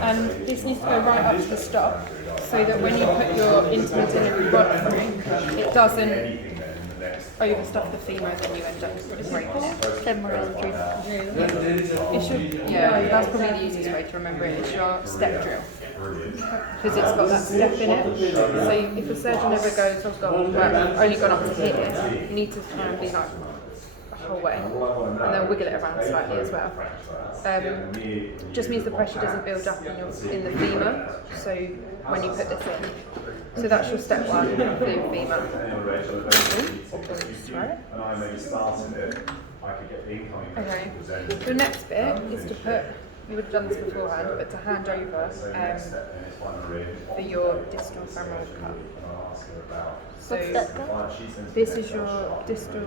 And this needs to go right up to the stop, so that when you put your intermittent rod through, it doesn't overstuff the femur and then you end up breaking it. That's probably the easiest way to remember it. It's your step drill, because it's got that step in it. So if a surgeon ever goes, I've only gone up to here, you need to try and be like the whole way, and then wiggle it around slightly as well. Just means the pressure doesn't build up in the femur, so when you put this in. So that's your step one for your femur. Okay. Your next bit is to put, you would have done this beforehand, but to hand over for your distal femoral cup. So this is your distal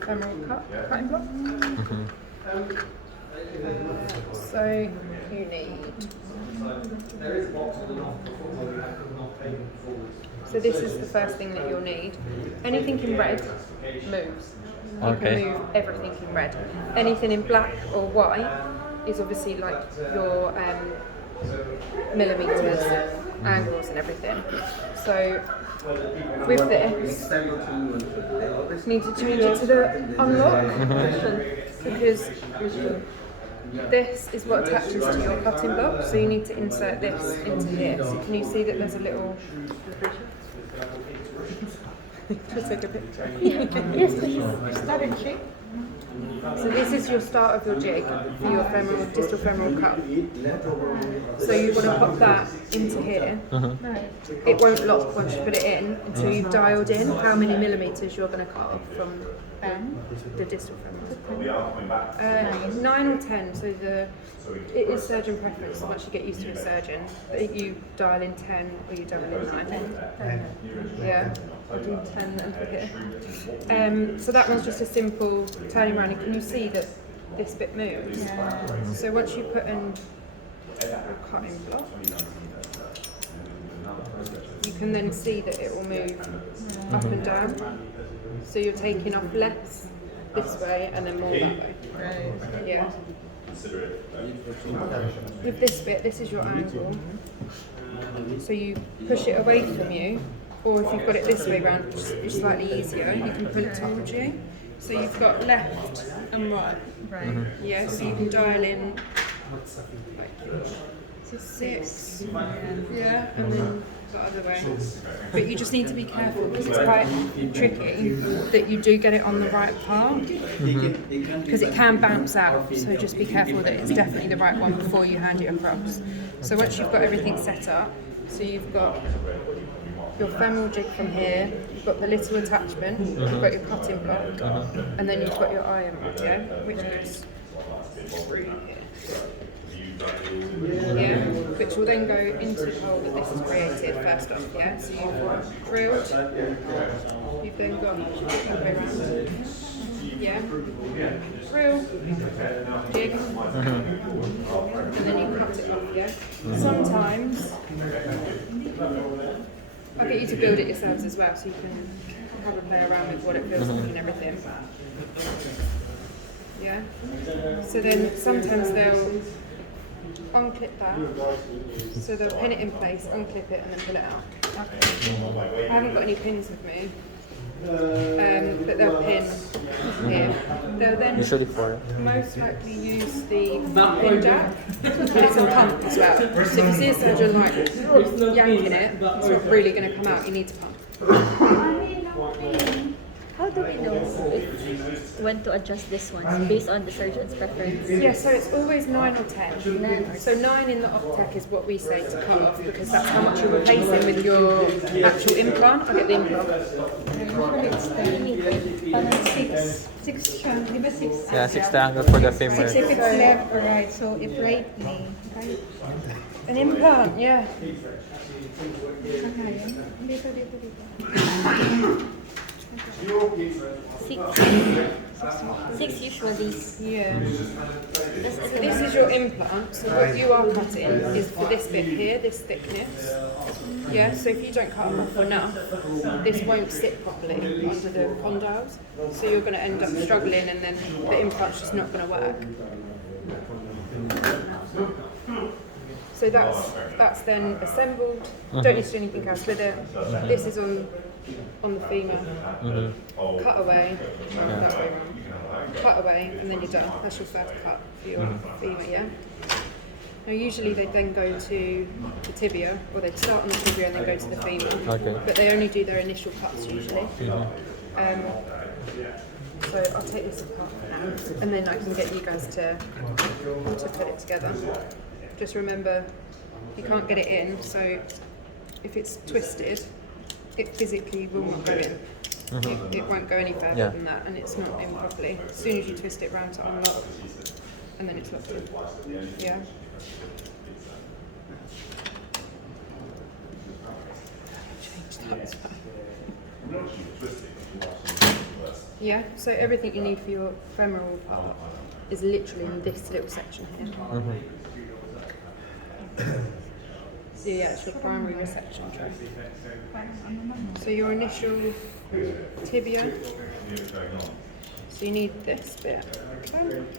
femoral cup cutting block. So you need. So this is the first thing that you'll need. Anything in red moves. You can move everything in red. Anything in black or white is obviously like your millimeters, angles and everything. So with this, you need to change it to the unlock, because this is what attaches to your cutting block, so you need to insert this into here. So can you see that there's a little... Just take a picture. Yes, please. Start and shape. So this is your start of your jig for your distal femoral cup. So you want to pop that into here. It won't lock once you put it in until you've dialed in how many millimeters you're going to cut off from the distal femoral. 9 or 10. So it is surgeon preference. Once you get used to a surgeon, that you dial in 10 or you dial in 9. Yeah. I'll do 10 and put here. So that one's just a simple turning around, and can you see that this bit moves? Yeah. So once you put in your cutting block, you can then see that it will move up and down. So you're taking off less this way and then more that way. Right. Yeah. With this bit, this is your angle. So you push it away from you. Or if you've got it this way around, which is slightly easier, you can pull it towards you. So you've got left and right. Right. Yeah, so you can dial in like 6. Yeah, and then the other way. But you just need to be careful, because it's quite tricky that you do get it on the right part, because it can bounce out. So just be careful that it's definitely the right one before you hand it across. So once you've got everything set up, so you've got your femoral jig from here, you've got the little attachment, you've got your cutting block, and then you've got your iron rod, yeah, which goes through here. Yeah, which will then go into the hole that this has created first off, yeah? So you've drilled, you've then got the way around, yeah, drill, jig, and then you cut it off, yeah? Sometimes, I'll get you to build it yourselves as well, so you can have a play around with what it feels like and everything. Yeah? So then sometimes they'll unclip that, so they'll pin it in place, unclip it and then pull it out. Okay. I haven't got any pins with me, but they'll pin here. They'll then most likely use the pin jack, but it's a pump as well. So if you see a surgeon like yanking it, it's not really going to come out, you need to pump. How do we know when to adjust this one based on the surgeon's preference? Yeah, so it's always 9 or 10. 9 or So 9 in the op-tech is what we say to cut off because that's how much you're replacing with your actual implant. I'll get the implant. Usually it's six, diba six? Yeah, 6 triangle for the femur. Six if it's left or right. So if right may, right? An implant, yeah. Dito. 6 usually. Yeah. This is your implant. So what you are cutting is for this bit here, this thickness. Yeah. So if you don't cut it off enough, this won't sit properly under the condyles. So you're going to end up struggling, and then the implant's just not going to work. So that's then assembled. Don't need to do anything else with it. This is on the femur. Cut away. That way around. Cut away, and then you're done. That's your first cut for your femur. Yeah. Now usually they then go to the tibia, or they start on the tibia and then go to the femur. Okay. But they only do their initial cuts usually. So I'll take this apart now, and then I can get you guys to put it together. Just remember, you can't get it in, so if it's twisted, it physically will not go in. It won't go any further than that, and it's not in properly. As soon as you twist it round to unlock, and then it's locked in. Yeah. Change that as well. Yeah, so everything you need for your femoral part is literally in this little section here. The actual primary resection tray. So your initial tibia, so you need this bit,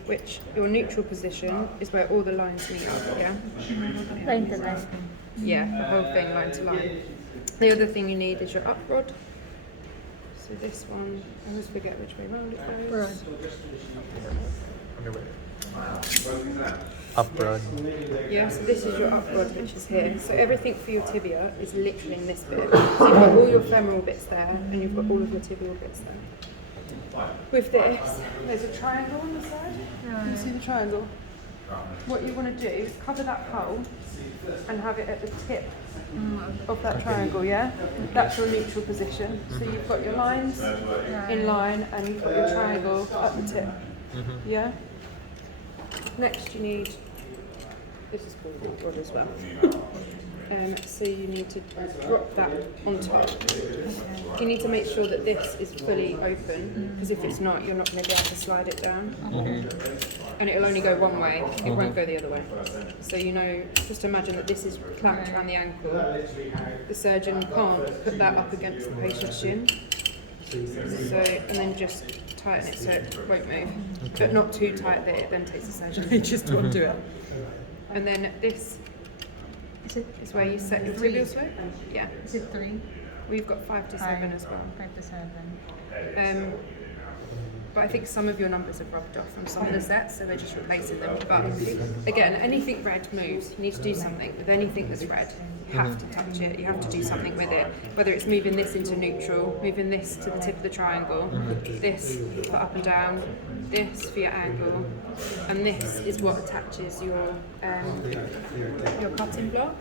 which your neutral position is where all the lines meet up, yeah? Line to line. Yeah, the whole thing line to line. The other thing you need is your up rod. So this one, I always forget which way round it goes. Up rod. Yeah, so this is your up rod, which is here. So everything for your tibia is literally in this bit. So you've got all your femoral bits there, and you've got all of your tibial bits there. With this, there's a triangle on the side. Can you see the triangle? What you want to do is cover that hole and have it at the tip of that triangle, yeah? That's your neutral position. So you've got your lines in line, and you've got your triangle at the tip, yeah? Next you need, this is called the rod as well. So you need to drop that on top. You need to make sure that this is fully open, because if it's not, you're not going to be able to slide it down. And it'll only go one way, it won't go the other way. So you know, just imagine that this is clamped around the ankle. The surgeon can't put that up against the patient's shin. So, and then just tighten it so it won't move. But not too tight that it then takes the surgeon ages to undo it. And then this is where you set your tibial slope. Yeah. Is it 3? We've got 5 to 7 as well. 5 to 7. But I think some of your numbers have rubbed off from some of the sets, so they're just replacing them. But again, anything red moves. You need to do something with anything that's red. You have to touch it. You have to do something with it. Whether it's moving this into neutral, moving this to the tip of the triangle, this for up and down, this for your angle, and this is what attaches your cutting block.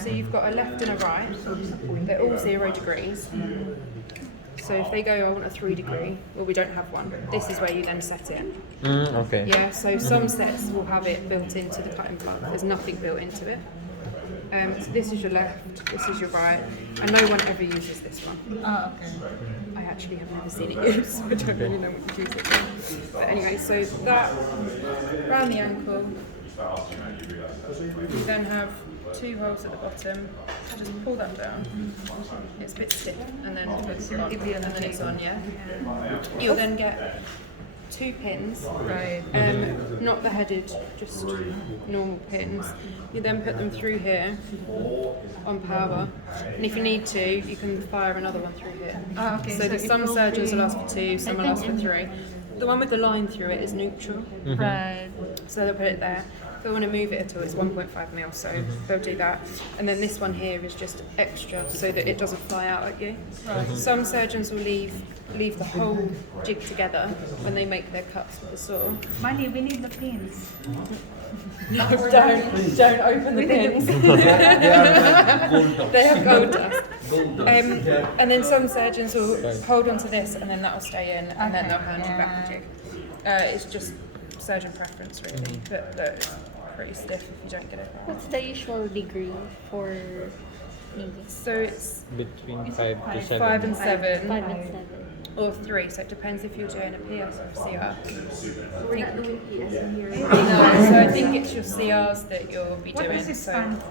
So you've got a left and a right. They're all 0 degrees. So if they go, I want a 3 degree, well, we don't have one. This is where you then set it. Okay. Yeah, so some sets will have it built into the cutting block. There's nothing built into it. So this is your left, this is your right, and no one ever uses this one. Oh, okay. I actually have never seen it used, so I don't really know what to use it for. But anyway, so that around the ankle, you then have 2 holes at the bottom. Just pull that down. It's a bit stiff, and then it's on, and then it's on. Yeah. You'll then get 2 pins, Right. not the headed, just normal pins. You then put them through here on power, and if you need to, you can fire another one through here. Ah, okay. So there's some surgeons will ask for 2, some will ask for 3. The one with the line through it is neutral, Right. so they'll put it there. If they want to move it at all, it's 1.5 mil, so they'll do that. And then this one here is just extra so that it doesn't fly out at you. Some surgeons will leave the whole jig together when they make their cuts with the saw. Money, we need the pins. No, don't open the pins. They have gold dust. And then some surgeons will hold on to this and then that will stay in and then they'll hand you back the jig. It's just surgeon preference really, but it's pretty stiff if you don't get it. What's the usual degree for knee? So it's Between 5 to 7. 5 and 7. 5 and 7. Or 3, so it depends if you're doing a PS or a CR. We're not doing PS here. No, so I think it's your CRs that you'll be What doing. does it So stand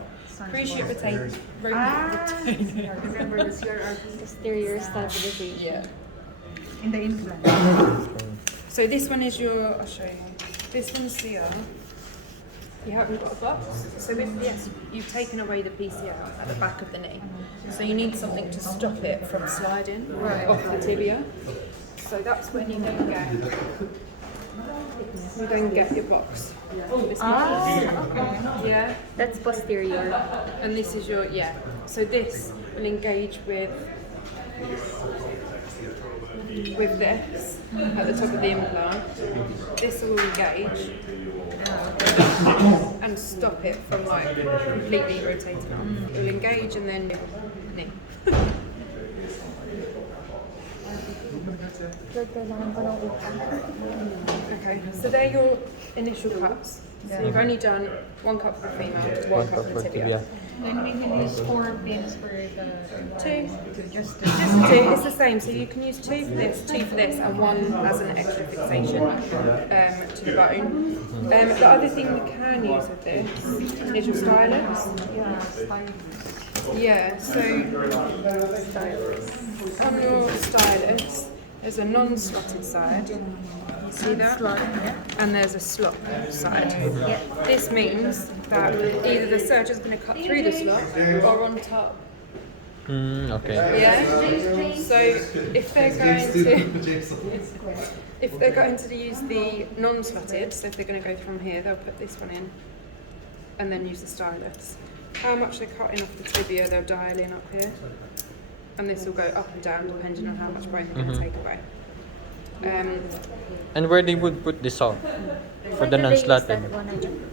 cruciate for? rotate. Remember the CRRP Posterior stabilization. Yeah. in the implant. So this one is your. I'll show you. This one's CR. You haven't got a box. So with this, you've taken away the PCL at the back of the knee. So you need something to stop it from sliding off the tibia. So that's when you then get your box. This Okay. yeah. That's posterior. And this is your, so this will engage with this at the top of the implant. This will engage and stop it from like completely rotating off. It will engage and then knee. Okay, so they're your initial cuts. So you've only done one cut for the female, one cut for the tibia. Then we can use 4 pins for the Two. just Just 2, it's the same. So you can use 2 for this, 2 for this, and 1 as an extra fixation to the bone. The other thing you can use with this is your stylus. Yeah, so on your stylus, there's a non-slotted side. You see that? And there's a slot side. This means that either the surgeon's going to cut through the slot or on top. Okay. Yeah. So if they're going to use the non-slotted, so if they're going to go from here, they'll put this one in and then use the stylus. How much they're cutting off the tibia, they'll dial in up here, and this will go up and down depending on how much bone they're going to take away. And where they would put this off? For the Why do they use non-slotted? that one again?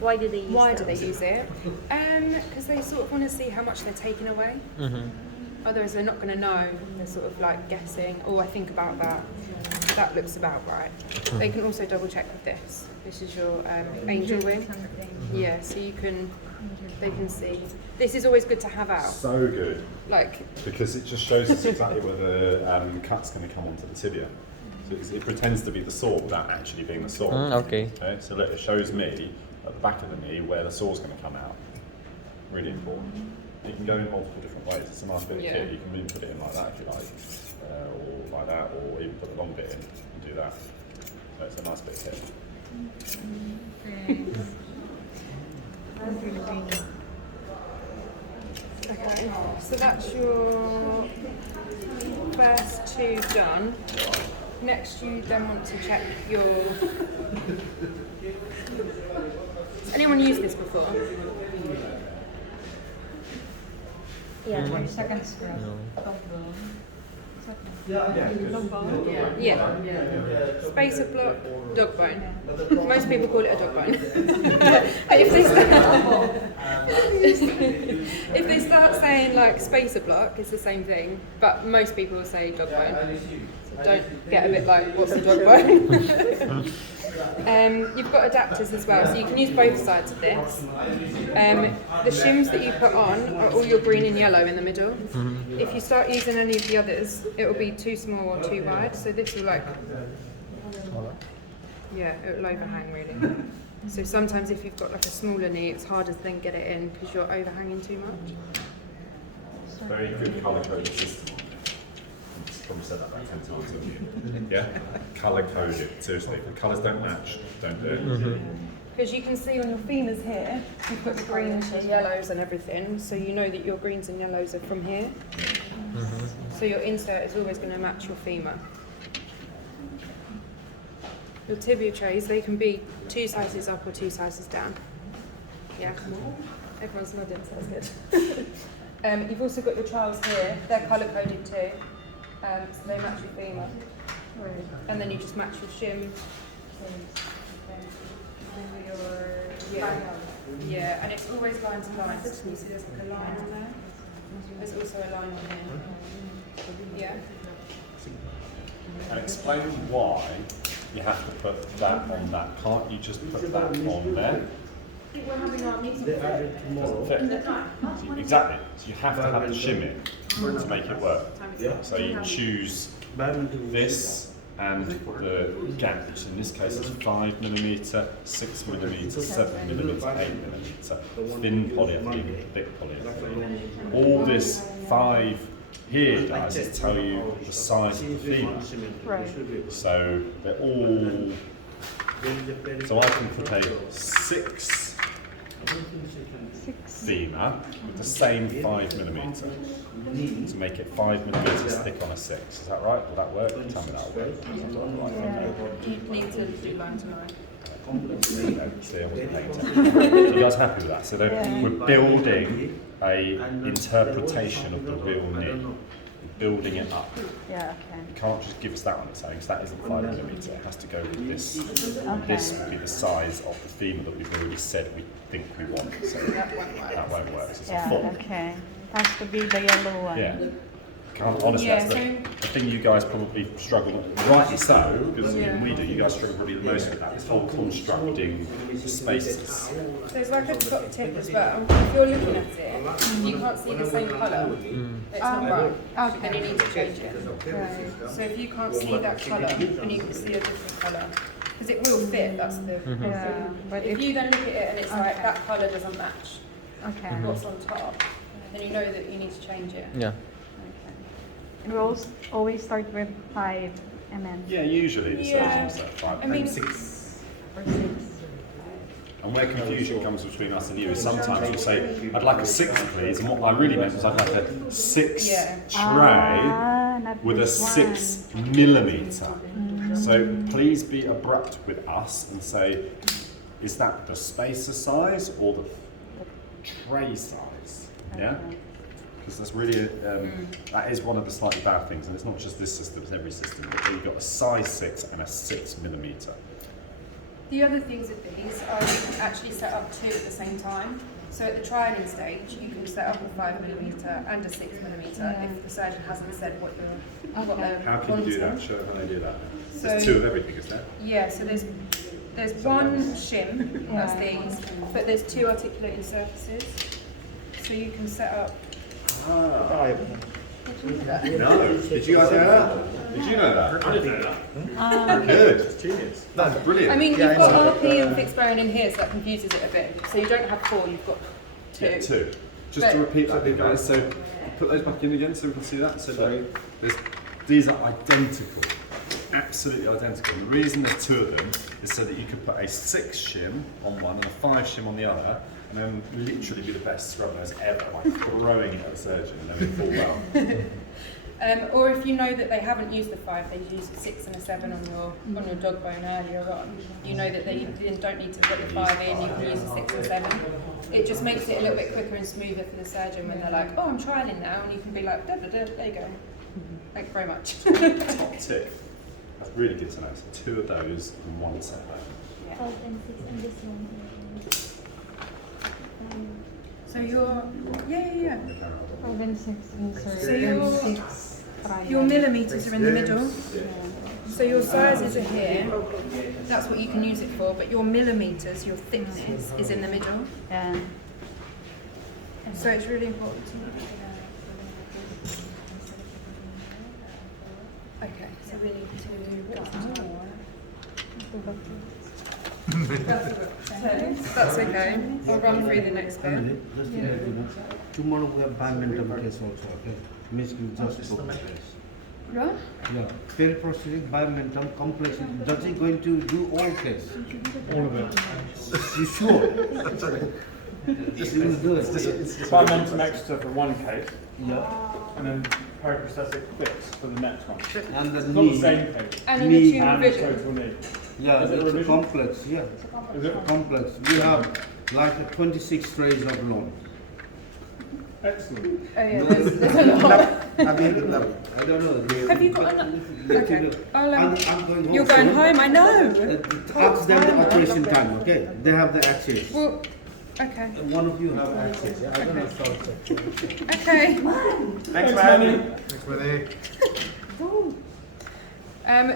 Why do they use Why that? do they use it? Because they sort of want to see how much they're taking away. Otherwise, they're not going to know. They're sort of like guessing. Oh, I think about that. That looks about right. They can also double check with this. This is your angel wing. Yeah, so they can see. This is always good to have out. So good. Like, Because it just shows us exactly where the cut's going to come onto the tibia. So it pretends to be the saw without actually being the saw. Okay. So look, it shows me at the back of the knee where the saw's going to come out. Really important. You can go in multiple different ways. It's a nice bit of kit. You can even put it in like that if you like, or like that, or even put a long bit in and do that. So it's a nice bit of kit. okay, so that's your first 2 done. Next, you then want to check your. Has anyone used this before? Yeah. 20 seconds scrub. Yeah. Spacer block, dog bone. Most people call it a dog bone. But if they start saying like spacer block, it's the same thing. But most people will say dog bone. So don't get a bit like, what's a dog bone? You've got adapters as well, so you can use both sides of this. The shims that you put on are all your green and yellow in the middle. If you start using any of the others, it will be too small or too wide, so this will it will overhang really. So sometimes if you've got like a smaller knee, it's harder to then get it in because you're overhanging too much. Very good colour coded system. I've probably said that about 10 times. Yeah? Colour coded. Seriously. If the colours don't match, don't do it. Because you can see on your femurs here, you put the greens and yellows and everything, so you know that your greens and yellows are from here. So your insert is always going to match your femur. your tibia trays, they can be 2 sizes up or 2 sizes down. Yeah, everyone's nodding, so that's good. You've also got your trials here, they're colour coded too, so they match your femur. And then you just match your shim. Yeah, and it's always line to line, so you see there's like a line on there. There's also a line on here. Yeah. And explain why you have to put that on that. Can't you just put that on there? Doesn't fit. So exactly. So you have to have the shim in to make it work. So you choose this and the gap, which in this case is 5mm, 6mm, 7mm, 8mm, thin polyethylene, thick polyethylene. All this 5 here does is tell you the size of the femur. Right. So they're all. So I can put a 6 femur with the same 5mm to make it 5mm thick on a 6. Is that right? Will that work? Tell me that will work. You need to do line to line. See, I wasn't paying attention. Are you guys happy with that? So we're building a interpretation of the real knee. We're building it up. Yeah, okay. You can't just give us that on its own, because that isn't 5mm. It has to go with this. This will be the size of the femur that we've already said we think we want. So that won't work. So it's a full. Okay. It has to be the yellow one. Yeah. Honestly, that's the thing you guys probably struggle, rightly so, because we do, you guys struggle probably the most with that, this whole constructing spaces. So it's like a top tip as well. If you're looking at it, you can't see the same colour. It's not right. Okay. And you need to change it. Right. So if you can't see that colour and you can see a different colour, because it will fit, that's the Yeah, but if you then look at it and it's like that colour doesn't match okay. what's on top, then you know that you need to change it. Yeah. We always start with 5 mm. Yeah, usually the Yeah. surgeons are 5 I mean, and 6. Or 6. And where confusion comes between us and you is sometimes you say, I'd like a 6 please, and what I really meant was I'd like a 6 tray Not with a this one. 6mm. So please be abrupt with us and say, is that the spacer size or the tray size? Yeah? Because that's really, that is one of the slightly bad things, and it's not just this system, it's every system. You've got a size 6 and a 6mm. the other things with these are you can actually set up 2 at the same time. So at the trialing stage, you can set up a 5mm and a 6mm if the surgeon hasn't said what you're How can you do that? Show how they do that. So, There's 2 of everything, isn't there? Yeah, so there's one shim, that's these, but there's 2 articulating surfaces. So you can set up. No. Did you guys know that? Did you know that? I didn't know that. Good. Genius. That's brilliant. I mean, you've got RP and fixed bone in here, so that confuses it a bit. So you don't have 4, you've got 2. Yeah, 2. Just to repeat that, guys. So put those back in again so we can see that. So these are identical. Absolutely identical. And the reason there's 2 of them is so that you can put a 6 shim on one and a 5 shim on the other, and then literally be the best scrub nose ever, like throwing it at the surgeon and then fall well. Or if you know that they haven't used the 5, they used a 6 and a 7 on your dog bone earlier on, you know that they don't need to put the 5 in, you can use a 6 and 7. It just makes it a little bit quicker and smoother for the surgeon when they're like, oh, I'm trialing now, and you can be like, da, da, da, there you go. Thank you very much. Top tip. That's really good to know. So 2 of those and 1 set back. 5 and 6 and this one. So your 5 and 6 insert. So your millimetres are in the middle. So your sizes are here. That's what you can use it for. But your millimetres, your thickness, is in the middle. Yeah. So it's really important to look at. Okay, so we need to that's okay. I'll run through the next bit. Tomorrow we have bimentum case also, okay? Means you just book the case. Right? Yeah, periprosthetic bimentum complex. Does he going to do all case? All of it. You sure? You will do it. It's dimension extra for one case, Yeah. and then periprosthetic fix for the next one. And the It's not the knee. same case. And an Knee Attune And revision. total knee. Yeah, Is it it's a revision? complex. Yeah, Is it? complex. We have like 26 trays of loan. Excellent. Oh yeah, there's a lot. I mean, I don't know. Have you got enough? Okay. I'm I'm going home. You're going soon. home, I know. Ask them the operation time, okay? They have the access. Well, okay. One of you have access. Yeah? I don't know how to. Okay. Thanks, Manny.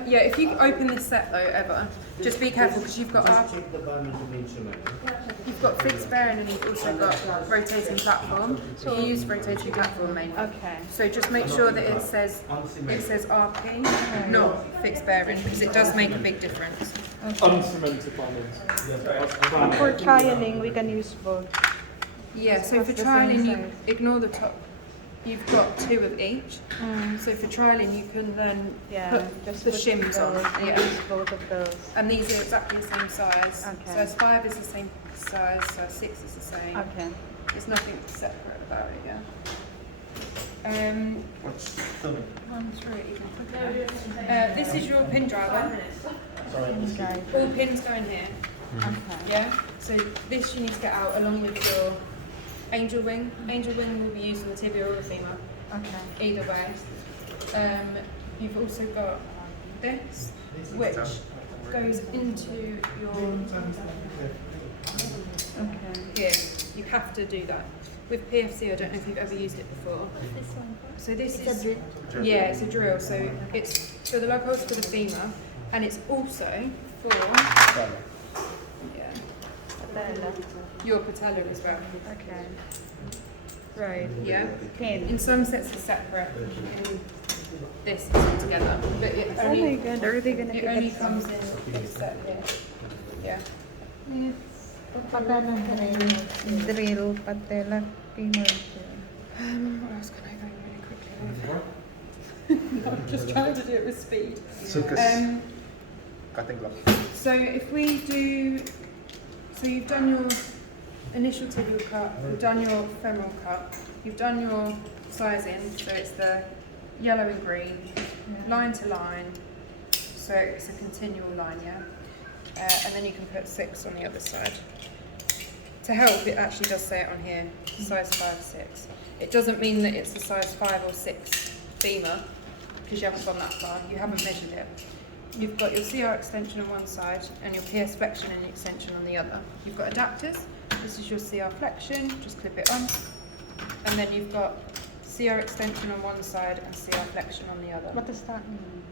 Yeah, if you open this set though, ever, just be careful because you've got Check the bimetal instrument. you've got fixed bearing and you've also got rotating platform. So you use rotating platform mainly. Okay. So just make sure that it says RP, not fixed bearing, because it does make a big difference. Uncemented bindings. For trialing, we can use both. Yeah. So for That's the same trialing, you size. ignore the top. You've got 2 of each. So for trialing, you can then Yeah, put just the put shims on. those and Yeah. use both of those. And these are exactly the same size. Okay. Size 5 is the same size, size 6 is the same. Okay. There's nothing separate about it, yeah. This is your pin driver. Okay. All pins go in here. Okay. Yeah. So this you need to get out along with your angel wing. Angel wing will be used on the tibia or the femur. Okay. Either way. You've also got this, which goes into your Okay. here. You have to do that. With PFC, I don't know if you've ever used it before. This one. So this It's a is drill. yeah, it's a drill. So it's for the lug holes for the femur, and it's also for yeah, your patella as well. Okay. Right. Yeah. Pin. In some sets it's separate. In this is all together, but it Oh my only god, are they gonna it get only that? comes in this set here. Yeah. Drill, patella, femur. What else can I go really quickly? I'm just trying to do it with speed. Cutting block. So if we do, so you've done your initial tibial cut, you've done your femoral cut, you've done your sizing, so it's the yellow and green, line to line, so it's a continual line, yeah? And then you can put 6 on the other side. To help, it actually does say it on here, size 5, 6. It doesn't mean that it's a size 5 or 6 femur, because you haven't gone that far, you haven't measured it. You've got your CR extension on one side and your PS flexion and extension on the other. You've got adapters. This is your CR flexion, just clip it on. And then you've got CR extension on one side and CR flexion on the other. What does that mean?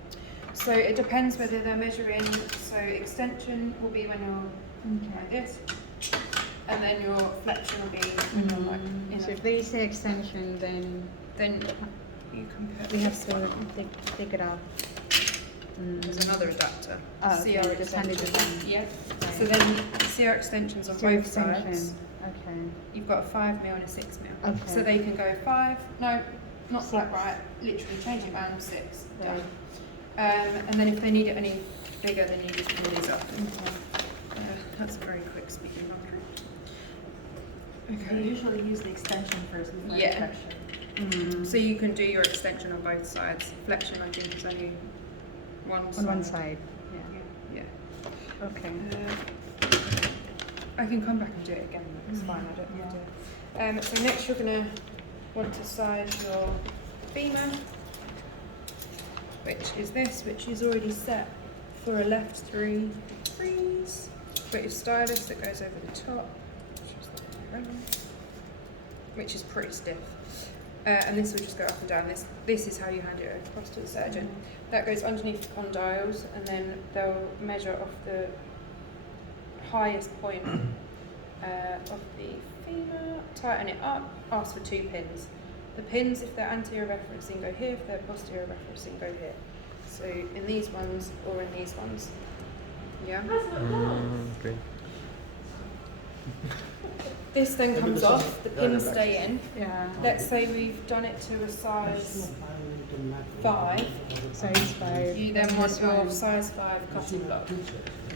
So it depends whether they're measuring, so extension will be when you're like this, and then your flexion will be when you're like in So if there is an extension, then you can put we have this to one on. take it out. There's another adapter. Oh, okay, CR just hand it extension. to them. Yeah. So then CR extensions on CR both extension. sides. Okay. You've got a 5 mil and a 6 mil. Okay. So they can go 5, no, not quite right, literally change it round 6. Done. Right. And then if they need it any bigger, then you just pull these up. Okay. That's a very quick speaking run through. We Okay. usually use the extension first before Yeah. the flexion. So you can do your extension on both sides. Flexion, I think, is only one side. On one side. Yeah. Yeah. Okay. I can come back and do it again. It's fine. I don't have to. So next, you're gonna want to size your femur, which is this, which is already set for a left 3 degrees. Got your stylus that goes over the top, which is pretty stiff. And this will just go up and down. This is how you hand it across to the surgeon. That goes underneath the condyles, and then they'll measure off the highest point of the femur, tighten it up, ask for 2 pins. The pins, if they're anterior referencing, go here, if they're posterior referencing, go here. So in these ones or in these ones. Yeah? Okay. This then comes off, the pins stay in. Yeah. Let's say we've done it to a size 5. Size 5. You then want your size 5 cutting block.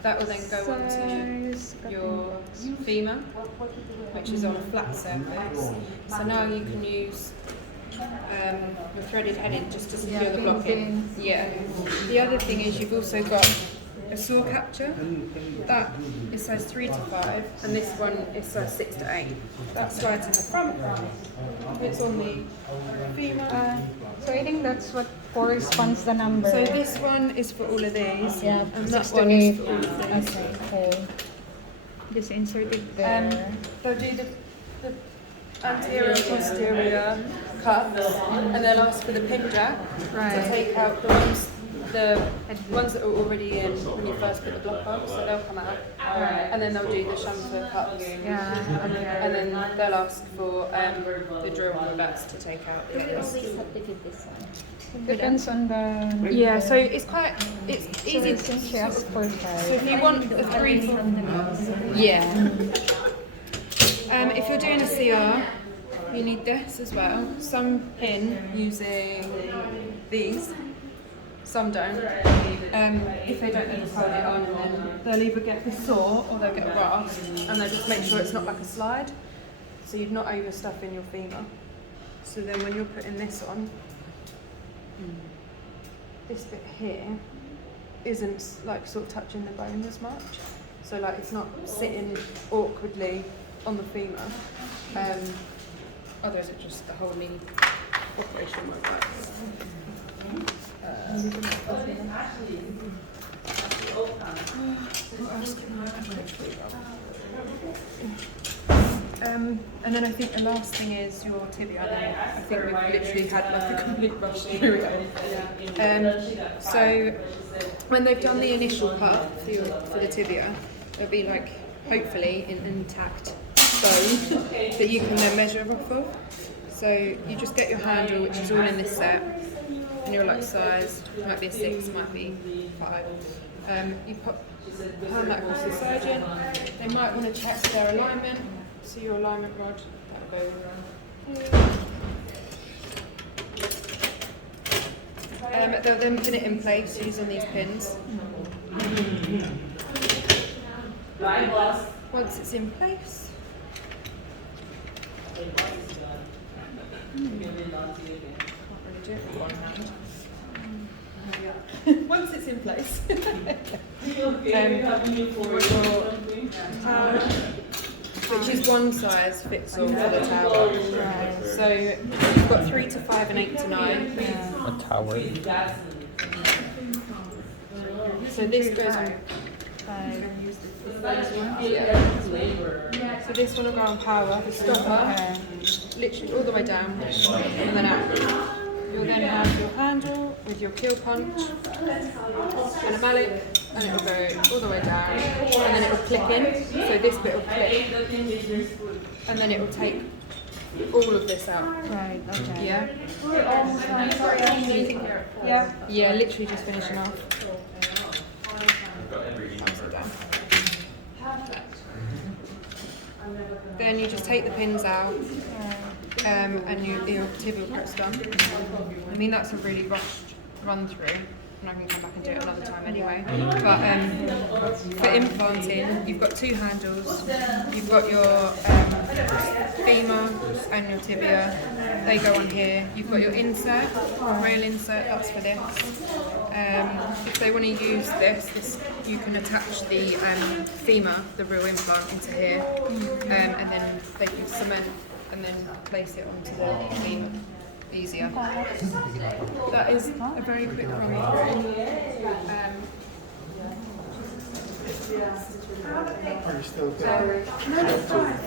that will then go onto your femur, which is on a flat surface. So now you can use your threaded heading just to secure the blocking. Yeah. The other thing is you've also got a saw capture. That is size 3 to 5, and this one is size 6 to 8. That slides in the front. It's on the femur. So I think that's what corresponds the number. So this one is for all of these, yeah, and that 6 to one is 8. for all of these. Okay. Just insert it there. They'll do the anterior and posterior cuts, and they'll ask for the pin jack to take out the ones that are already in when you first put the block on, so they'll come out. And then they'll do the chamfer cuts. And then they'll ask for the drill reverse to take out the others. Always have to do this one. Depends on the. Yeah, so it's easy So she asked for 5. So if you want the 3 yeah. If you're doing a CR, you need this as well. Some pin using these, some don't. If they don't, they'll just hold it on, and then they'll either get the saw or they'll get a rasp, and they'll just make sure it's not like a slide, so you're not overstuffing your femur. So then when you're putting this on, this bit here isn't like sort of touching the bone as much, so like it's not sitting awkwardly on the femur. Otherwise it just, the whole knee operation won't work. And then I think the last thing is your tibia. I think we've literally had like a complete rush through it. So when they've done the initial cut for the tibia, there'll be like hopefully an intact bone that you can then measure off of. So you just get your handle, which is all in this set, and you're like sized. It might be a 6, might be 5. You hand that across to the surgeon. They might want to check their alignment. So your alignment rod, that'll go around here. They'll then pin it in place using these pins. Once it's in place, can't really do it with one hand. Once it's in place, your towel, which is one size fits all for the towel. So you've got 3 to 5 and 8 to 9. A tower. So this goes on. So this one will go on power, the stopper, literally all the way down, and then out. You'll then have your handle with your keel punch and a mallet, and it will go all the way down, and then it will click in. So this bit will click, and then it will take all of this out. Right, okay. Yeah? Yeah, literally just finishing off. Then you just take the pins out, and your tibial prep's done. I mean, that's a really rushed run through, and I can come back and do it another time anyway. But for implanting, you've got 2 handles. You've got your femur and your tibia. They go on here. You've got your insert, rail insert. That's for this. If they want to use this, you can attach the femur, the real implant, into here, and then they can cement and then place it onto the femur. Easier. That is a very quick run through. Are you still good? No, that's fine.